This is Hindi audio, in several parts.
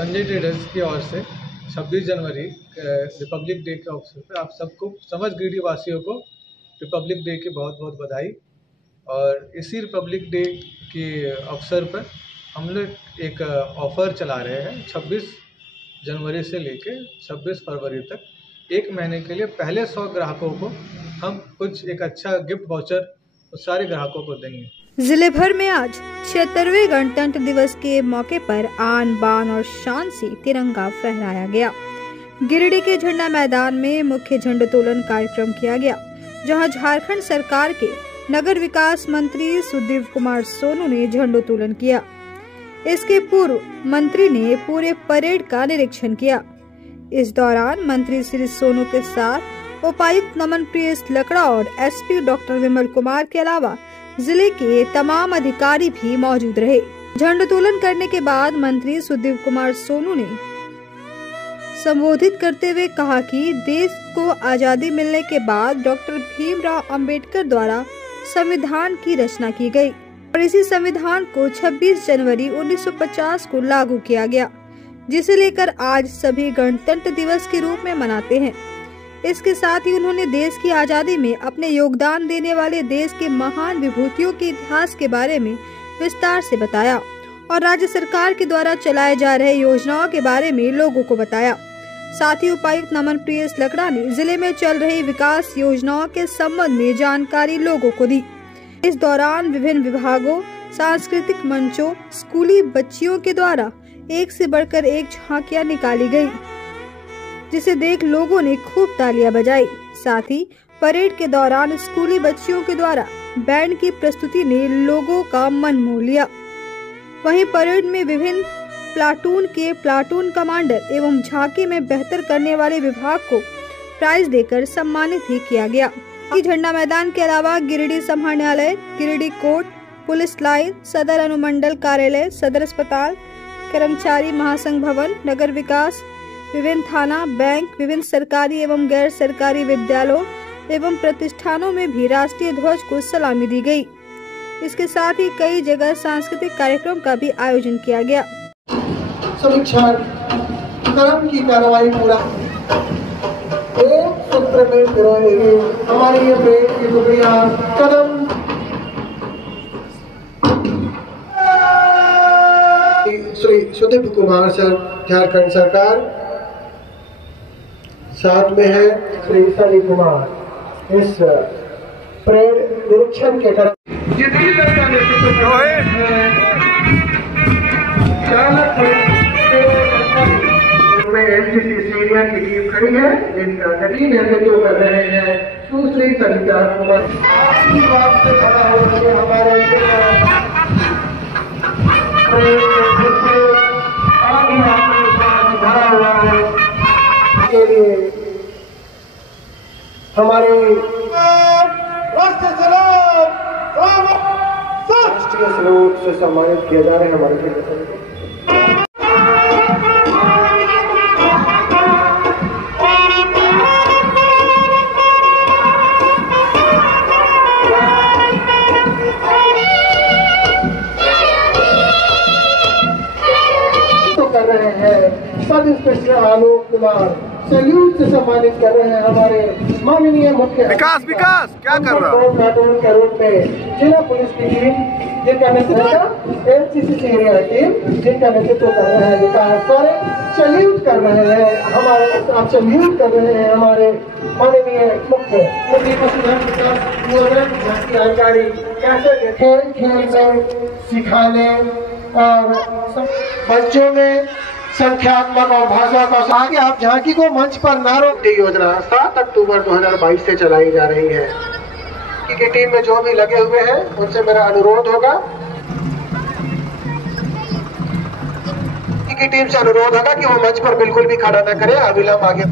संजय ट्रेडर्स की ओर से 26 जनवरी रिपब्लिक डे के अवसर पर आप सबको, समस्त गिरिडीह वासियों को रिपब्लिक डे की बहुत बहुत बधाई। और इसी रिपब्लिक डे के अवसर पर हम लोग एक ऑफ़र चला रहे हैं। 26 जनवरी से लेकर 26 फरवरी तक 1 महीने के लिए पहले 100 ग्राहकों को हम कुछ एक अच्छा गिफ्ट वाउचर सारे ग्राहकों को देंगे। जिले भर में आज 76वें गणतंत्र दिवस के मौके पर आन बान और शान से तिरंगा फहराया गया। गिरिडीह के झंडा मैदान में मुख्य झंडोत्तोलन कार्यक्रम किया गया, जहां झारखंड सरकार के नगर विकास मंत्री सुदीप कुमार सोनू ने झंडोत्तोलन किया। इसके पूर्व मंत्री ने पूरे परेड का निरीक्षण किया। इस दौरान मंत्री श्री सोनू के साथ उपायुक्त नमन प्रियस लकड़ा और एसपी डॉक्टर विमल कुमार के अलावा जिले के तमाम अधिकारी भी मौजूद रहे। झंडोत्तोलन करने के बाद मंत्री सुदीप कुमार सोनू ने संबोधित करते हुए कहा कि देश को आजादी मिलने के बाद डॉक्टर भीमराव अंबेडकर द्वारा संविधान की रचना की गई और इसी संविधान को 26 जनवरी 1950 को लागू किया गया, जिसे लेकर आज सभी गणतंत्र दिवस के रूप में मनाते हैं। इसके साथ ही उन्होंने देश की आजादी में अपने योगदान देने वाले देश के महान विभूतियों के इतिहास के बारे में विस्तार से बताया और राज्य सरकार के द्वारा चलाए जा रहे योजनाओं के बारे में लोगों को बताया। साथ ही उपायुक्त नमन प्रियस लकड़ा ने जिले में चल रही विकास योजनाओं के संबंध में जानकारी लोगों को दी। इस दौरान विभिन्न विभागों, सांस्कृतिक मंचों, स्कूली बच्चियों के द्वारा एक से बढ़कर एक झांकियां निकाली गयी, जिसे देख लोगों ने खूब तालियां बजाई। साथ ही परेड के दौरान स्कूली बच्चियों के द्वारा बैंड की प्रस्तुति ने लोगों का मन मोह लिया। वहीं परेड में विभिन्न प्लाटून के प्लाटून कमांडर एवं झांकी में बेहतर करने वाले विभाग को प्राइज देकर सम्मानित भी किया गया। झंडा मैदान के अलावा गिरिडीह समाहरणालय, गिरिडीह कोर्ट, पुलिस लाइन, सदर अनुमंडल कार्यालय, सदर अस्पताल, कर्मचारी महासंघ भवन, नगर विकास, विभिन्न थाना, बैंक, विभिन्न सरकारी एवं गैर सरकारी विद्यालयों एवं प्रतिष्ठानों में भी राष्ट्रीय ध्वज को सलामी दी गई। इसके साथ ही कई जगह सांस्कृतिक कार्यक्रम का भी आयोजन किया गया। समीक्षा की कार्रवाई पूरा एक सूत्र में पिरोएगी हमारी ये पेड़ की टुकड़ियां कदम श्री सुदीप कुमार सर, झारखंड सरकार। साथ में है श्री सनी कुमार। इस परेड निरीक्षण के तरफ एनसीसी सीनियर की टीम खड़ी है, जिनका कठिन नेतृत्व कर रहे हैं सुश्री सविता कुमार। से खड़ा होकर हमारे के लिए हमारे राष्ट्रीय सैल्यूट से सम्मानित किया जा रहे हैं हमारे कर रहे हैं sub inspector Alok Kumar, salute से सम्मानित कर रहे हैं हमारे माननीय मुख्य विकास क्या कर रहा है के रूप में जिला पुलिस की टीम, जिनका नेतृत्व एनसीसी सीनियर टीम, जिनका नेतृत्व कर रहे हैं विकास सोरेन। सैल्यूट कर रहे हैं हमारे माननीय मुख्य जानकारी कैसे खेल में सिखाने और बच्चों में संख्यात्मक और भाषा का आगे आप झांकी को मंच पर न रोकने योजना 7 अक्टूबर 2022 से चलाई जा रही है। की टीम में जो भी लगे हुए हैं उनसे मेरा अनुरोध होगा की टीम से अनुरोध होगा कि वो मंच पर बिल्कुल भी खड़ा न करे, अविलंब आगे।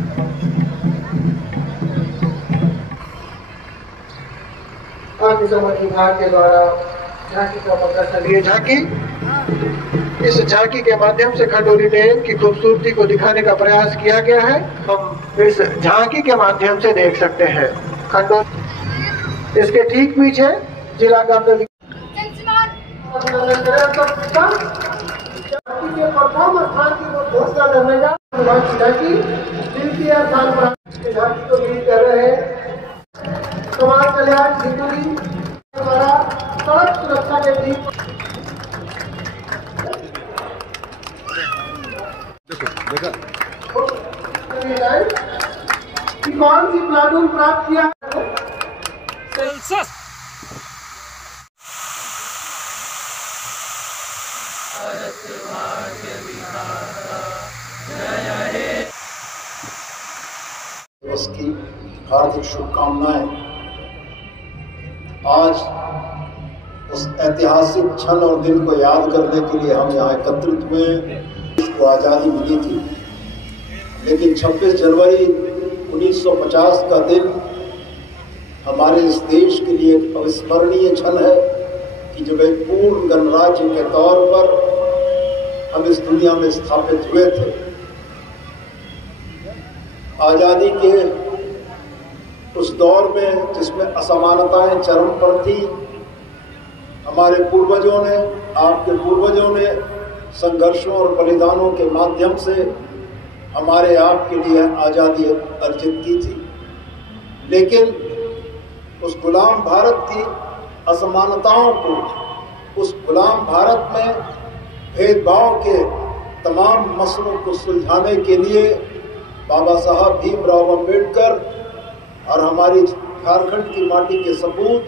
अग्निशमन विभाग के द्वारा झांकी का प्रदर्शन, ये झांकी, इस झांकी के माध्यम से खंडोली डैम की खूबसूरती को दिखाने का प्रयास किया गया है। हम इस झांकी के माध्यम से देख सकते हैं खंडोली। इसके ठीक पीछे जिला के प्रथम स्थान की घोषणा करने का झांकी द्वितीय स्थान पर झांकी को लीड कर रहे हैं समाज कल्याण झिंगुरी द्वारा सड़क सुरक्षा के दीप। कौन सी प्लाटून प्राप्त किया दिवस की हार्दिक शुभकामनाएं। आज उस ऐतिहासिक क्षण और दिन को याद करने के लिए हम यहाँ एकत्रित हुए। इसको आज़ादी मिली थी, लेकिन 26 जनवरी 1950 का दिन हमारे इस देश के लिए एक अविस्मरणीय क्षण है कि जब एक पूर्ण गणराज्य के तौर पर हम इस दुनिया में स्थापित हुए थे। आज़ादी के उस दौर में जिसमें असमानताएं चरम पर थी, हमारे पूर्वजों ने, आपके पूर्वजों ने संघर्षों और बलिदानों के माध्यम से हमारे आपके लिए आज़ादी अर्जित की थी। लेकिन उस गुलाम भारत की असमानताओं को, उस गुलाम भारत में भेदभाव के तमाम मसलों को सुलझाने के लिए बाबा साहब भीमराव अंबेडकर और हमारी झारखंड की माटी के सपूत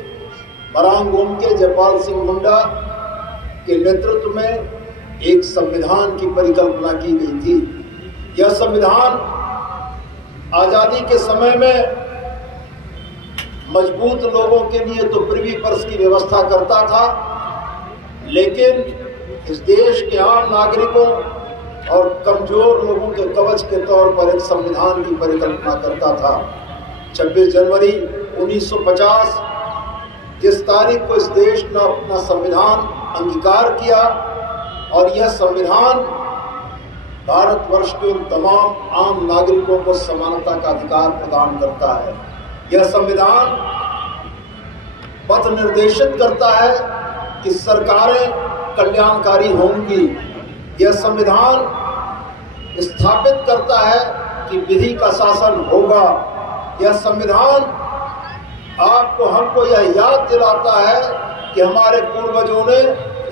मरांग के जयपाल सिंह मुंडा के नेतृत्व में एक संविधान की परिकल्पना की गई थी। यह संविधान आज़ादी के समय में मजबूत लोगों के लिए तो प्रिवी पर्स की व्यवस्था करता था, लेकिन इस देश के आम नागरिकों और कमजोर लोगों के कवच के तौर पर एक संविधान की परिकल्पना करता था। 26 जनवरी 1950 जिस तारीख को इस देश ने अपना संविधान अंगीकार किया, और यह संविधान भारतवर्ष के उन तमाम आम नागरिकों को समानता का अधिकार प्रदान करता है। यह संविधान पथ निर्देशित करता है कि सरकारें कल्याणकारी होंगी। यह संविधान स्थापित करता है कि विधि का शासन होगा। यह संविधान आपको, हमको यह याद दिलाता है कि हमारे पूर्वजों ने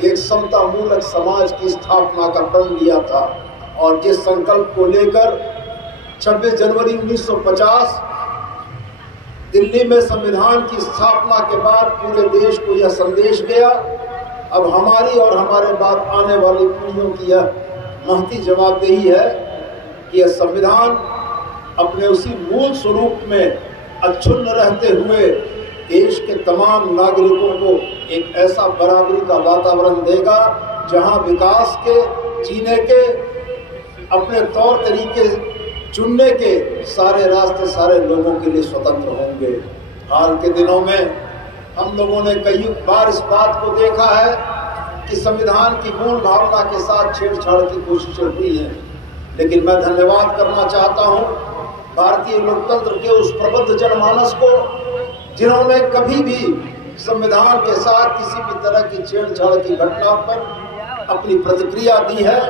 एक समता मूलक समाज की स्थापना का प्रण लिया था, और जिस संकल्प को लेकर 26 जनवरी 1950 दिल्ली में संविधान की स्थापना के बाद पूरे देश को यह संदेश गया। अब हमारी और हमारे बाद आने वाली पीढ़ियों की यह महती जवाबदेही है कि यह संविधान अपने उसी मूल स्वरूप में अक्षुण्ण रहते हुए देश के तमाम नागरिकों को एक ऐसा बराबरी का वातावरण देगा जहां विकास के, जीने के, अपने तौर तरीके चुनने के सारे रास्ते सारे लोगों के लिए स्वतंत्र होंगे। हाल के दिनों में हम लोगों ने कई बार इस बात को देखा है कि संविधान की मूल भावना के साथ छेड़छाड़ की कोशिशें हुई हैं, लेकिन मैं धन्यवाद करना चाहता हूं भारतीय लोकतंत्र के उस प्रबुद्ध जनमानस को जिन्होंने कभी भी संविधान के साथ किसी भी तरह की छेड़छाड़ की घटना पर अपनी प्रतिक्रिया दी है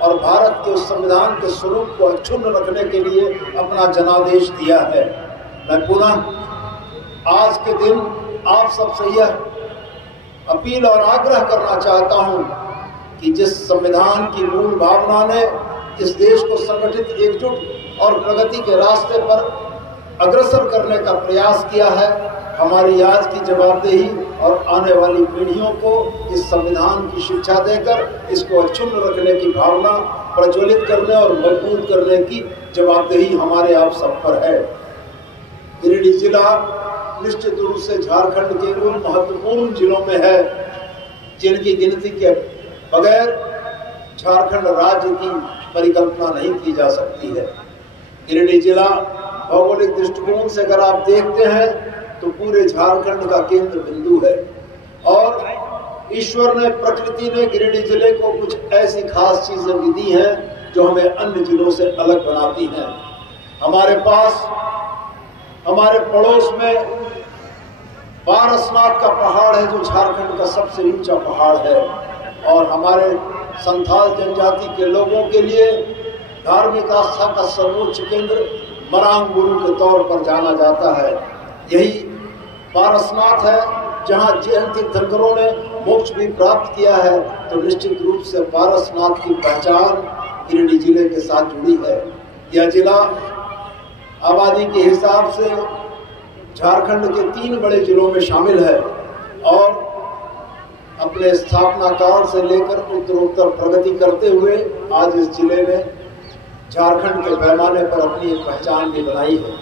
और भारत के उस संविधान के स्वरूप को अक्षुण्ण रखने के लिए अपना जनादेश दिया है। मैं पुनः आज के दिन आप सबसे यह अपील और आग्रह करना चाहता हूं कि जिस संविधान की मूल भावना ने इस देश को संगठित, एकजुट और प्रगति के रास्ते पर अग्रसर करने का प्रयास किया है, हमारी आज की जवाबदेही और आने वाली पीढ़ियों को इस संविधान की शिक्षा देकर इसको अक्षुण्ण रखने की भावना प्रज्वलित करने और मजबूत करने की जवाबदेही हमारे आप सब पर है। गिरिडीह जिला निश्चित रूप से झारखंड के उन महत्वपूर्ण जिलों में है जिनकी गिनती के बगैर झारखंड राज्य की परिकल्पना नहीं की जा सकती है। गिरिडीह जिला भौगोलिक दृष्टिकोण से अगर आप देखते हैं तो पूरे झारखंड का केंद्र बिंदु है, और ईश्वर ने, प्रकृति ने गिरिडीह जिले को कुछ ऐसी खास चीजें भी दी हैं जो हमें अन्य जिलों से अलग बनाती हैं। हमारे पास, हमारे पड़ोस में पारसनाथ का पहाड़ है जो झारखंड का सबसे ऊंचा पहाड़ है, और हमारे संथाल जनजाति के लोगों के लिए धार्मिक आस्था का सर्वोच्च केंद्र मरांग गुरु के तौर पर जाना जाता है। यही पारसनाथ है जहां जैन तीर्थंकरों ने मोक्ष भी प्राप्त किया है। तो निश्चित रूप से पारसनाथ की पहचान गिरिडीह जिले के साथ जुड़ी है। यह जिला आबादी के हिसाब से झारखंड के 3 बड़े जिलों में शामिल है और अपने स्थापना काल से लेकर उत्तरोत्तर प्रगति करते हुए आज इस जिले ने झारखंड के पैमाने पर अपनी एक पहचान भी बनाई है।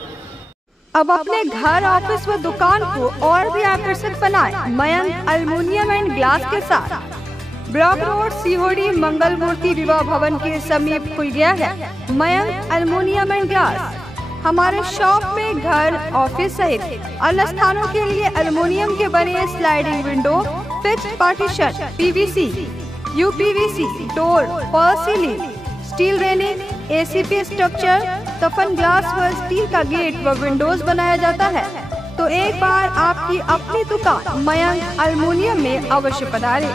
अब अपने घर, ऑफिस व दुकान को और भी आकर्षक बनाएं मयंक एल्युमिनियम एंड ग्लास के साथ। ब्लॉक रोड सीहोड़ी मंगल मूर्ति विवाह भवन के समीप खुल गया है मयंक एल्युमिनियम एंड ग्लास। हमारे शॉप में घर, ऑफिस सहित अन्य स्थानों के लिए एल्युमिनियम के बने sliding window, fixed partition, PVC, uPVC, door, fall ceiling, steel railing, ACP structure, toughen glass व स्टील का गेट व विंडोज बनाया जाता है। तो एक बार आपकी अपनी दुकान मयंक एल्युमिनियम में अवश्य पधारें।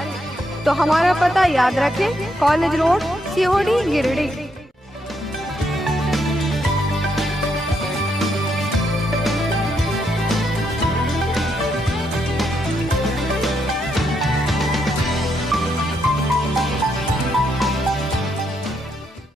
तो हमारा पता याद रखें, कॉलेज रोड, सीहोड़ी, गिरिडीह।